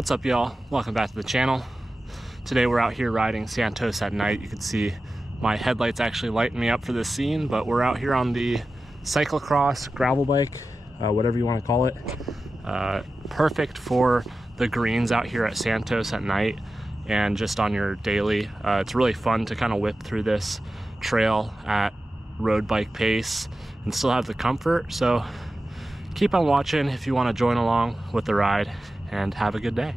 What's up, y'all? Welcome back to the channel. Today we're out here riding Santos at night. You can see my headlights actually lighting me up for this scene, but we're out here on the cyclocross gravel bike, whatever you want to call it. Perfect for the greens out here at Santos at night and just on your daily. It's really fun to kind of whip through this trail at road bike pace and still have the comfort. So keep on watching if you want to join along with the ride, and have a good day.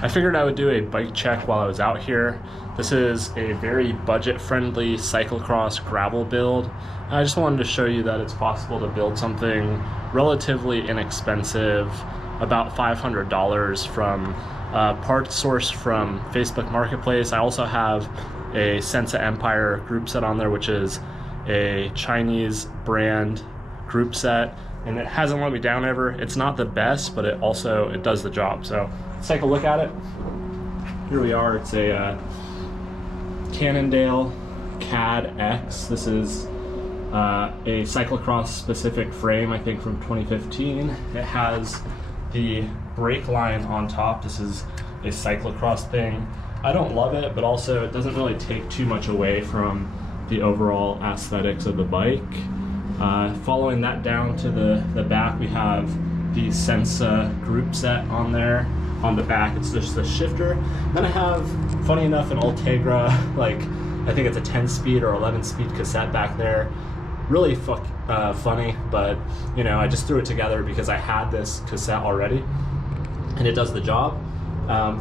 I figured I would do a bike check while I was out here. This is a very budget-friendly cyclocross gravel build. I just wanted to show you that it's possible to build something relatively inexpensive, about $500 from parts sourced from Facebook Marketplace. I also have a Sense Empire group set on there, which is a Chinese brand group set, and it hasn't let me down ever. It's not the best, but it does the job. So let's take a look at it. Here we are. It's a Cannondale CAADX. This is a cyclocross specific frame, I think from 2015. It has the brake line on top. This is a cyclocross thing. I don't love it, but also it doesn't really take too much away from the overall aesthetics of the bike. Following that down to the back, we have the Sensa group set on there. On the back, it's just the shifter. Then I have, funny enough, an Ultegra, like I think it's a 10-speed or 11-speed cassette back there. Really funny, but you know, I just threw it together because I had this cassette already, and it does the job.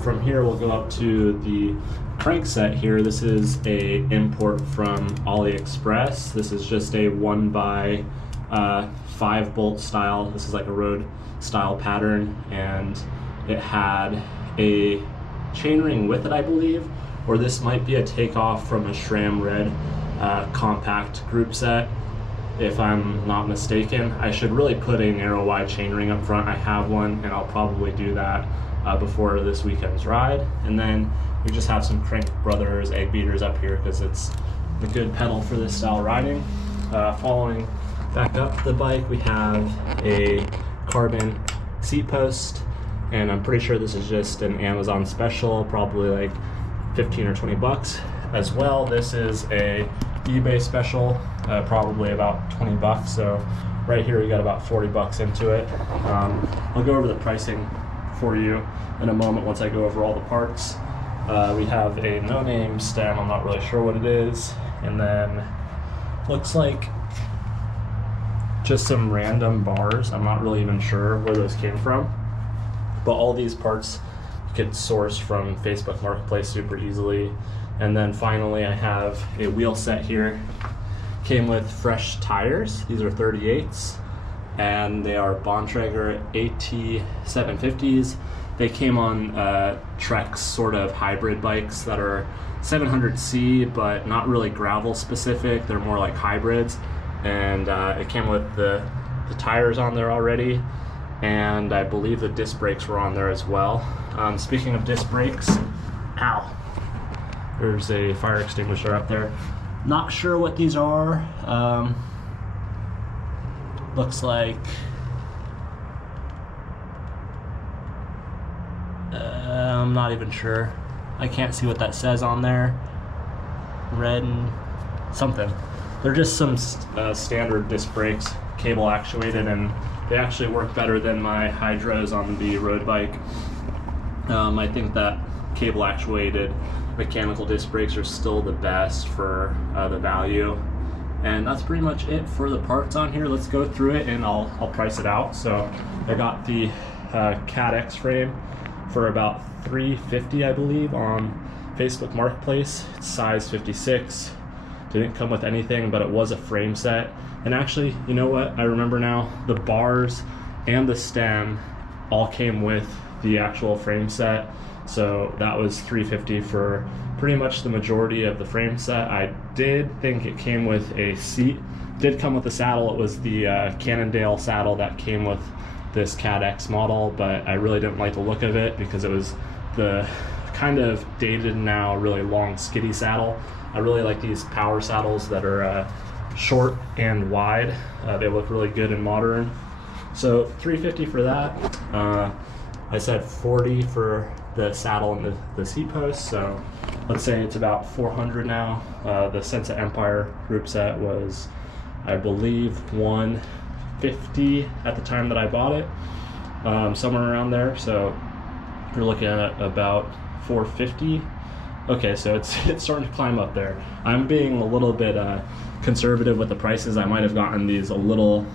From here, we'll go up to the crank set here. This is a import from AliExpress. This is just a 1x5 bolt style. This is like a road style pattern, and it had a chainring with it, I believe, or this might be a takeoff from a SRAM Red compact group set, if I'm not mistaken. I should really put a narrow wide chainring up front. I have one, and I'll probably do that before this weekend's ride. And then we just have some Crank Brothers egg beaters up here because it's a good pedal for this style riding. Following back up the bike, we have a carbon seat post, and I'm pretty sure this is just an Amazon special, probably like 15 or 20 bucks as well. This is a eBay special, probably about 20 bucks. So right here we got about 40 bucks into it. I'll go over the pricing for you in a moment once I go over all the parts. We have a no-name stem, I'm not really sure what it is, and then looks like just some random bars. I'm not really even sure where those came from, but all these parts you could source from Facebook Marketplace super easily. And then finally I have a wheel set here. Came with fresh tires. These are 38s, and they are Bontrager AT750s. They came on Trek's sort of hybrid bikes that are 700C, but not really gravel specific. They're more like hybrids. And it came with the tires on there already, and I believe the disc brakes were on there as well. Speaking of disc brakes, ow, there's a fire extinguisher up there. Not sure what these are. Looks like I'm not even sure. I can't see what that says on there. Red and something. They're just some standard disc brakes, cable actuated, and they actually work better than my hydros on the road bike. I think that cable actuated mechanical disc brakes are still the best for the value. And that's pretty much it for the parts on here. Let's go through it and I'll price it out. So I got the CAADX frame for about $350, I believe, on Facebook Marketplace. It's size 56. Didn't come with anything, but it was a frame set. And actually, you know what? I remember now, the bars and the stem all came with the actual frame set. So that was $350 for pretty much the majority of the frame set. I did think it came with a seat. Did come with a saddle. It was the Cannondale saddle that came with this CAADX model, but I really didn't like the look of it because it was the kind of dated now, really long skiddy saddle. I really like these power saddles that are short and wide. They look really good and modern. So $350 for that. I said $40 for the saddle and the seat post, so let's say it's about $400 now. The Sense Empire group set was, I believe, $150 at the time that I bought it, somewhere around there. So you're looking at about $450. Okay, so it's starting to climb up there. I'm being a little bit conservative with the prices. I might have gotten these a little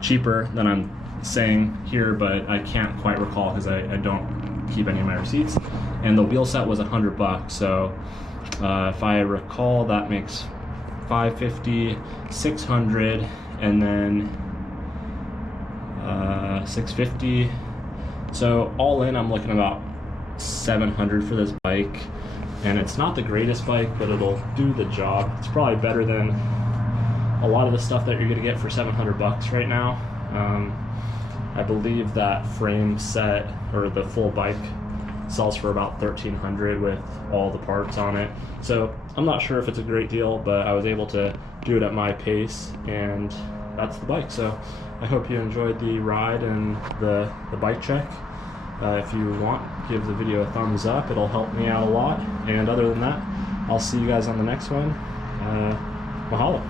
cheaper than I'm saying here, but I can't quite recall because I don't keep any of my receipts. And the wheel set was $100, so if I recall, that makes $550, $600, and then $650. So all in, I'm looking about $700 for this bike. And it's not the greatest bike, but it'll do the job. It's probably better than a lot of the stuff that you're gonna get for $700 right now. I believe that frame set, or the full bike, sells for about $1,300 with all the parts on it. So I'm not sure if it's a great deal, but I was able to do it at my pace, and that's the bike. So I hope you enjoyed the ride and the bike check. If you want, give the video a thumbs up. It'll help me out a lot. And other than that, I'll see you guys on the next one. Mahalo.